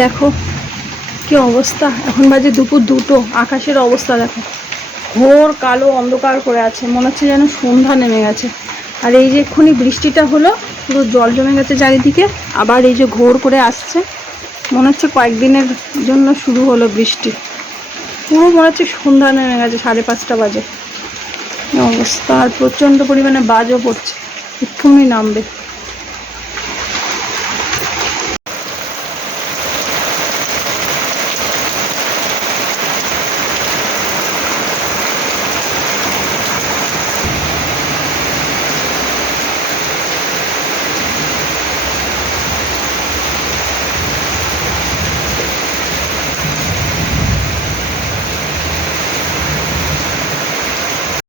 দেখো কি অবস্থা, এখন বাজে দুপুর 2টো, আকাশের অবস্থা দেখো, ঘোর কালো অন্ধকার করে আছে, মনে হচ্ছে যেন সন্ধ্যা নেমে গেছে। আর এই যে এক্ষুনি বৃষ্টিটা হলো, পুরো জল জমে গেছে চারিদিকে, আবার এই যে ঘোর করে আসছে, মনে হচ্ছে কয়েকদিনের জন্য শুরু হলো বৃষ্টি। পুরো মনে হচ্ছে সন্ধ্যা নেমে গেছে, 5:30 বাজে অবস্থা। আর প্রচণ্ড পরিমাণে বাজও পড়ছে, এক্ষুনি নামবে।